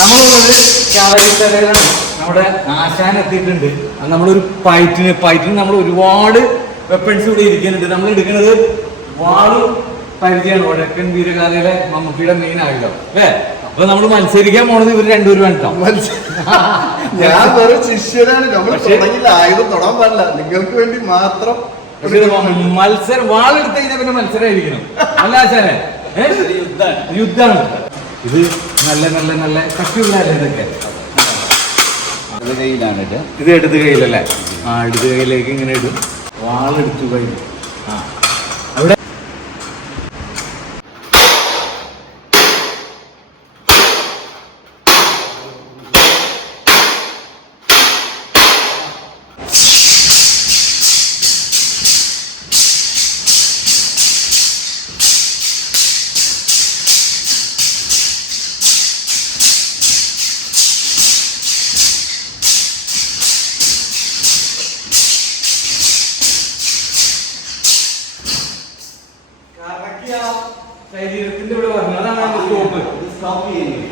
നമ്മളുള്ളത് കാലഘട്ടത്തിലാണ്. നമ്മുടെ ആശാൻ എത്തിയിട്ടുണ്ട്. നമ്മളൊരു പൈറ്റിന് നമ്മൾ ഒരുപാട് വെപ്പൺസ് ഇവിടെ ഇരിക്കുന്നുണ്ട്. നമ്മൾ എടുക്കുന്നത് വാളും പരിചയമാണ്. വടക്കൻ വീരഗാഥയിലെ മമ്മൂട്ടിയുടെ മെയിൻ ആയുധം അല്ലേ? അപ്പൊ നമ്മൾ മത്സരിക്കാൻ പോണത് ഇവർ രണ്ടുപേരും കേട്ടോ. ഞാൻ വെറും ശിഷ്യനാണ്. നമ്മൾ തുടങ്ങിയില്ല, ആയുധം തൊടാൻ പാടില്ല, നിങ്ങൾക്ക് വേണ്ടി മാത്രം. മത്സരം വാളെടുത്ത് കഴിഞ്ഞാൽ പിന്നെ മത്സരമായിരിക്കണം അല്ല ആശാനെ? യുദ്ധാണ് ഇത്. നല്ല നല്ല നല്ല കട്ടിയുള്ളതല്ലേ ഇതൊക്കെ? ഇത് എടുത്ത് കയ്യിലല്ലേ? എടുത്ത് കയ്യിലേക്ക് ഇങ്ങനെ ഇടും. വാളെടുത്തു കയ്യിൽ. അവിടെ ശരീരത്തിന്റെ ഇവിടെ വരണം. അതാണ് സ്റ്റോപ്പ് ചെയ്യുന്നത്.